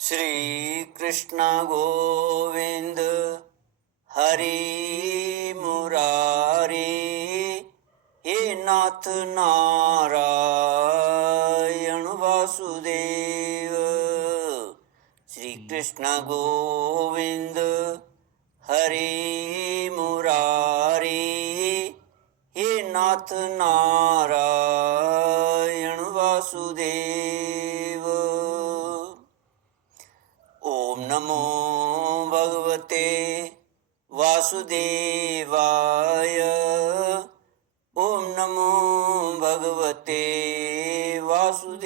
श्री कृष्ण गोविंद हरि मुरारी, हे नाथ नारायण वासुदेव। श्री कृष्ण गोविंद हरि मुरारी, हे नाथ नारायण वासुदेव। ओम नमो भगवते वासुदेवाय। ओम नमो भगवते वासुदेवाय।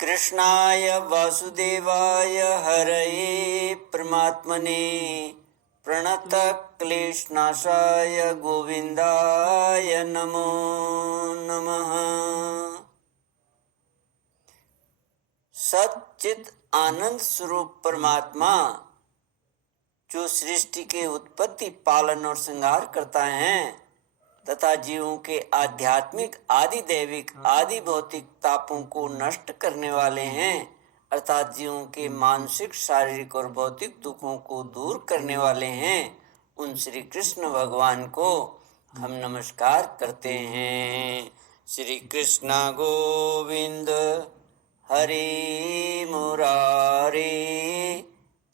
कृष्णाय वासुदेवाय हरये परमात्मने प्रणतक्लेशनाशाय गोविंदाय नमो नमः। सच्चित आनंद स्वरूप परमात्मा जो सृष्टि के उत्पत्ति, पालन और श्रृंगार करता है तथा जीवों के आध्यात्मिक, आदि दैविक, आदि भौतिक तापों को नष्ट करने वाले हैं, अर्थात जीवों के मानसिक, शारीरिक और भौतिक दुखों को दूर करने वाले हैं, उन श्री कृष्ण भगवान को हम नमस्कार करते हैं। श्री कृष्ण गोविंद हरि मुरारी,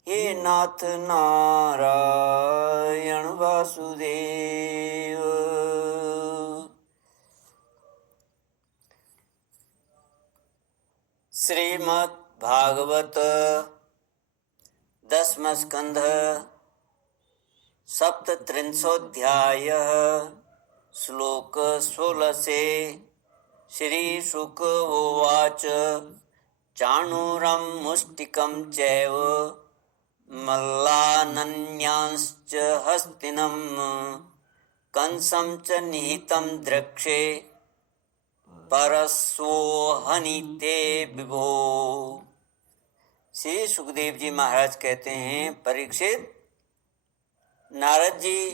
हे नाथ नारायण वासुदेव। श्रीमद् भागवत 10वां स्कंध सप्तत्रिंशोऽध्याय श्लोक 16 से। श्री शुक उवाच चाणूरं मुष्टिकं चैव मल्लानन्यांश्च हस्तिनं कंसं च निहितं द्रक्ष्ये परस्वोहनीते विभो। श्री सुखदेव जी महाराज कहते हैं, परीक्षित, नारद जी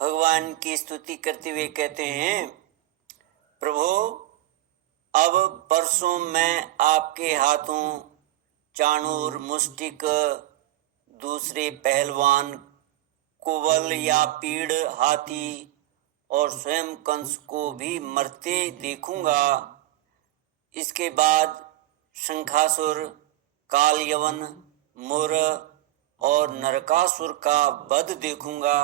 भगवान की स्तुति करते हुए कहते हैं, प्रभु, अब परसों मैं आपके हाथों चाणूर, मुष्टिक, दूसरे पहलवान, कुवल या पीड़, हाथी और स्वयं कंस को भी मरते देखूंगा। इसके बाद शंखासुर, कालयवन, मुर और नरकासुर का वध देखूंगा।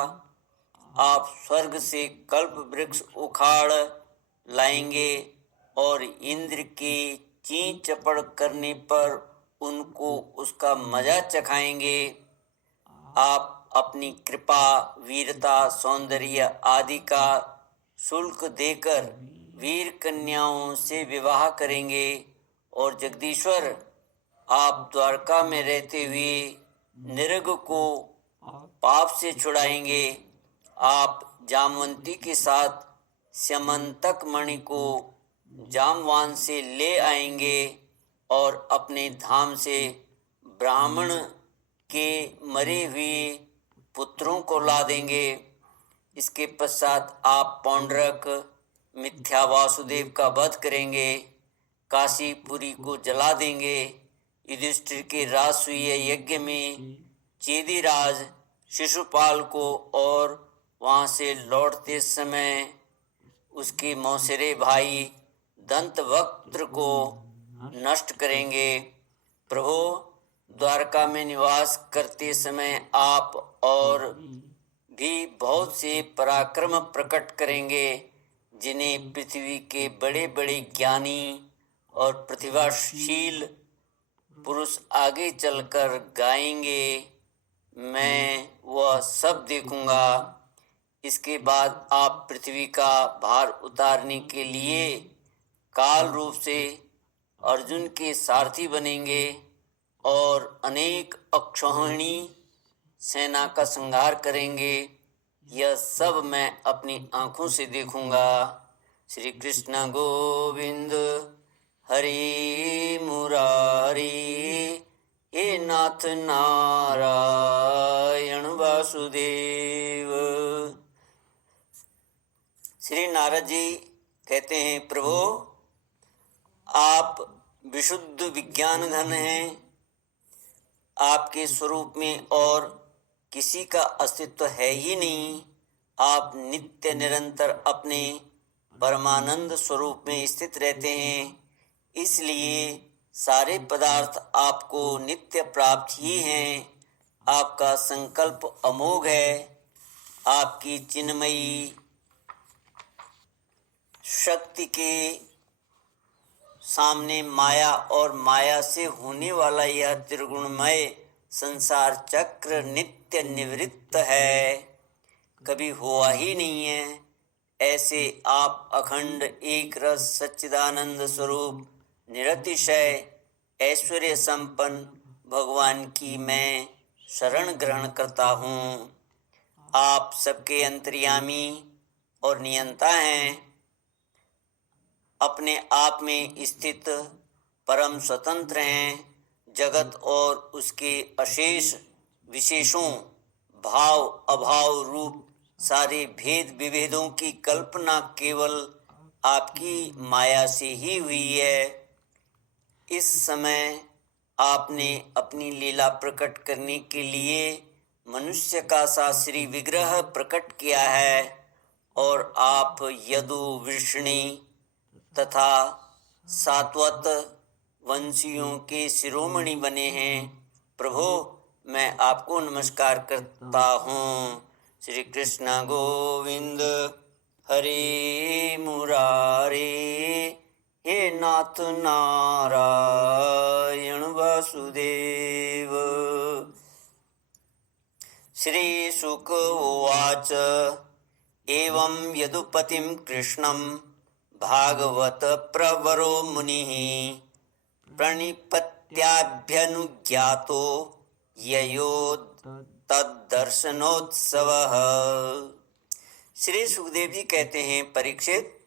आप स्वर्ग से कल्प वृक्ष उखाड़ लाएंगे और इंद्र के चीं चपड़ करने पर उनको उसका मजा चखाएंगे। आप अपनी कृपा, वीरता, सौंदर्य आदि का शुल्क देकर वीर कन्याओं से विवाह करेंगे और जगदीश्वर, आप द्वारका में रहते हुए निरग को पाप से छुड़ाएंगे। आप जामवंती के साथ स्यमंतक मणि को जामवान से ले आएंगे और अपने धाम से ब्राह्मण के मरे हुए पुत्रों को ला देंगे। इसके पश्चात आप पौंड्रक, मिथ्या वासुदेव का वध करेंगे, काशीपुरी को जला देंगे। युधिष्ठिर के राजसूय यज्ञ में चेदीराज शिशुपाल को और वहां से लौटते समय उसके मौसेरे भाई दंतवक्त्र को नष्ट करेंगे। प्रभु, द्वारका में निवास करते समय आप और भी बहुत से पराक्रम प्रकट करेंगे, जिन्हें पृथ्वी के बड़े बड़े ज्ञानी और प्रतिभाशील पुरुष आगे चलकर गाएंगे। मैं वह सब देखूंगा। इसके बाद आप पृथ्वी का भार उतारने के लिए काल रूप से अर्जुन के सारथी बनेंगे और अनेक अक्षौहिणी सेना का संहार करेंगे। यह सब मैं अपनी आंखों से देखूंगा। श्री कृष्ण गोविंद हरि मुरारी, हे नाथ नारायण वासुदेव। श्री नारद जी कहते हैं, प्रभु आप विशुद्ध विज्ञान घन हैं, आपके स्वरूप में और किसी का अस्तित्व है ही नहीं। आप नित्य निरंतर अपने परमानंद स्वरूप में स्थित रहते हैं, इसलिए सारे पदार्थ आपको नित्य प्राप्त ही हैं। आपका संकल्प अमोघ है। आपकी चिन्मयी शक्ति के सामने माया और माया से होने वाला यह त्रिगुणमय संसार चक्र नित्य निवृत्त है, कभी हुआ ही नहीं है। ऐसे आप अखंड एक रस सच्चिदानंद स्वरूप निरतिशय ऐश्वर्य संपन्न भगवान की मैं शरण ग्रहण करता हूँ। आप सबके अंतर्यामी और नियंता हैं, अपने आप में स्थित परम स्वतंत्र हैं। जगत और उसके अशेष विशेषों भाव अभाव रूप सारे भेद विभेदों की कल्पना केवल आपकी माया से ही हुई है। इस समय आपने अपनी लीला प्रकट करने के लिए मनुष्य का सा श्री विग्रह प्रकट किया है और आप यदु वृष्णि तथा सात्वत वंशियों के शिरोमणि बने हैं। प्रभु मैं आपको नमस्कार करता हूँ। श्री कृष्ण गोविंद हरे मुरारे, हे नाथ नारायण वासुदेव। श्री शुक उवाच एवं यदुपतिं कृष्णं भागवत प्रवरो मुनिः प्रणिपत्याभ्यनुज्ञातो ययो तद्दर्शनोत्सवः। श्री सुखदेव जी कहते हैं, परीक्षित,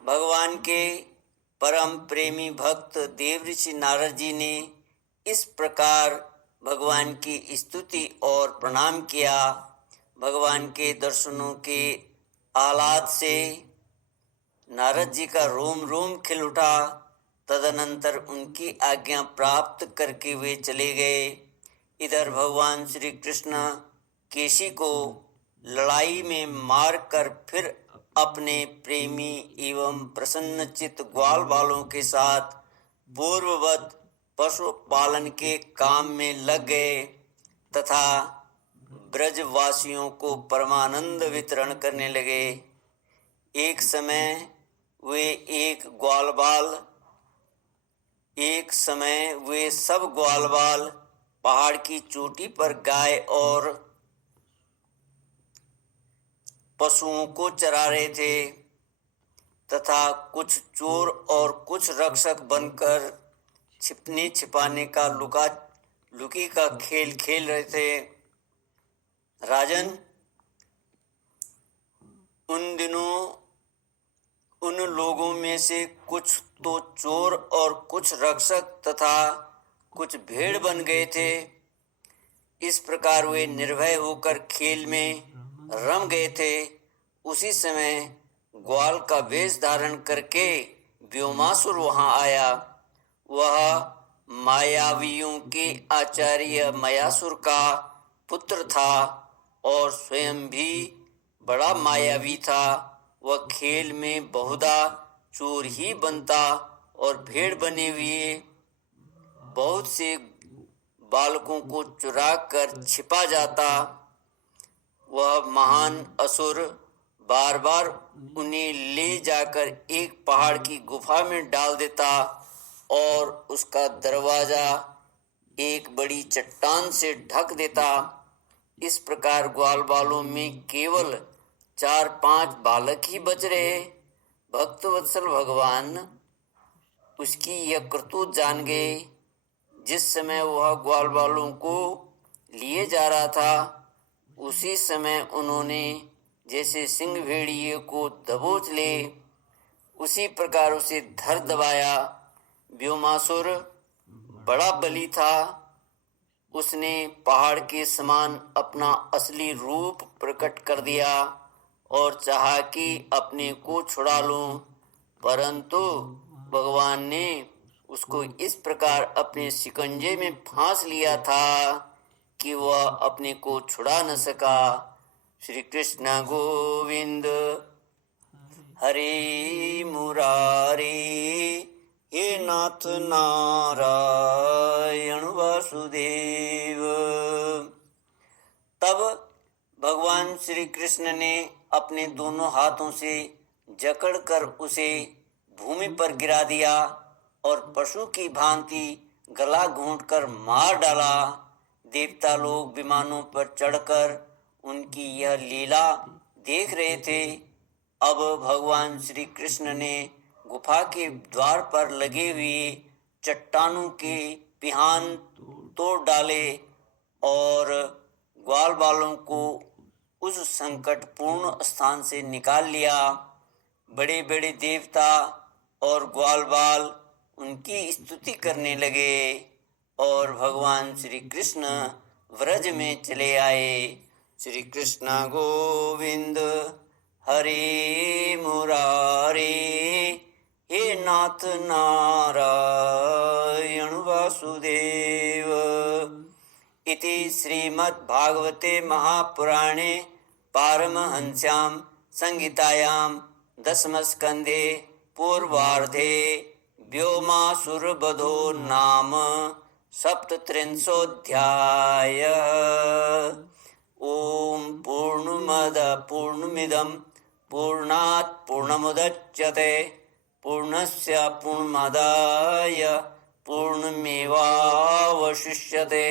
भगवान के परम प्रेमी भक्त देव ऋषि नारद जी ने इस प्रकार भगवान की स्तुति और प्रणाम किया। भगवान के दर्शनों के आह्लाद से नारद जी का रोम रोम खिल उठा। तदनंतर उनकी आज्ञा प्राप्त करके वे चले गए। इधर भगवान श्री कृष्ण केशी को लड़ाई में मारकर फिर अपने प्रेमी एवं प्रसन्नचित्त ग्वाल बालों के साथ पूर्ववत पशुपालन के काम में लग गए तथा ब्रजवासियों को परमानंद वितरण करने लगे। एक समय वे सब ग्वालवाल पहाड़ की चोटी पर गाय और पशुओं को चरा रहे थे तथा कुछ चोर और कुछ रक्षक बनकर छिपने छिपाने का लुकी का खेल खेल रहे थे। राजन, उन दिनों उन लोगों में से कुछ तो चोर और कुछ रक्षक तथा कुछ भेड़ बन गए थे। इस प्रकार वे निर्भय होकर खेल में रम गए थे। उसी समय ग्वाल का वेश धारण करके व्योमासुर वहां आया। वह मायावियों के आचार्य मयासुर का पुत्र था और स्वयं भी बड़ा मायावी था। वह खेल में बहुधा चोर ही बनता और भेड़ बने हुए बहुत से बालकों को चुरा कर छिपा जाता। वह महान असुर बार बार उन्हें ले जाकर एक पहाड़ की गुफा में डाल देता और उसका दरवाजा एक बड़ी चट्टान से ढक देता। इस प्रकार ग्वाल बालों में केवल 4-5 बालक ही बच रहे। भक्तवत्सल भगवान उसकी यह करतूत जान गए। जिस समय वह ग्वाल बालों को लिए जा रहा था, उसी समय उन्होंने जैसे सिंह भेड़िए को दबोच ले, उसी प्रकार उसे धर दबाया। व्योमासुर बड़ा बली था। उसने पहाड़ के समान अपना असली रूप प्रकट कर दिया और चाहा कि अपने को छुड़ा लूं। परंतु भगवान ने उसको इस प्रकार अपने शिकंजे में फांस लिया था कि वह अपने को छुड़ा न सका। श्री कृष्ण गोविंद हरे मुरारी, हे नाथ नारायण वासुदेव। तब भगवान श्री कृष्ण ने अपने दोनों हाथों से जकड़कर उसे भूमि पर गिरा दिया और पशु की भांति गला घोंटकर मार डाला। देवता लोग विमानों पर चढ़कर उनकी यह लीला देख रहे थे। अब भगवान श्री कृष्ण ने गुफा के द्वार पर लगे हुए चट्टानों के पिहान तोड़ डाले और ग्वाल बालों को उस संकटपूर्ण स्थान से निकाल लिया। बड़े बड़े देवता और ग्वाल बाल उनकी स्तुति करने लगे और भगवान श्री कृष्ण व्रज में चले आए। श्री कृष्ण गोविंद हरे मुरारे, हे नाथ नारायण वासुदेव। इति श्रीमद्भागवते महापुराणे पारमहंस्यां संहितायां दशमस्कन्धे पूर्वार्धे व्योमासुरवधो नाम सप्तत्रिंशोऽध्यायः। ॐ पूर्णमदः पूर्णमिदं पूर्णात् पूर्णमुदच्यते पूर्णस्य पूर्णमादाय पूर्णमेवावशिष्यते।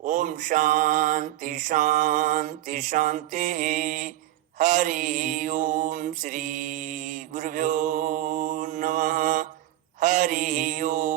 ओम शांति शांति शांति। हरि ओम। श्री गुरुभ्यो नमः। हरि ओम।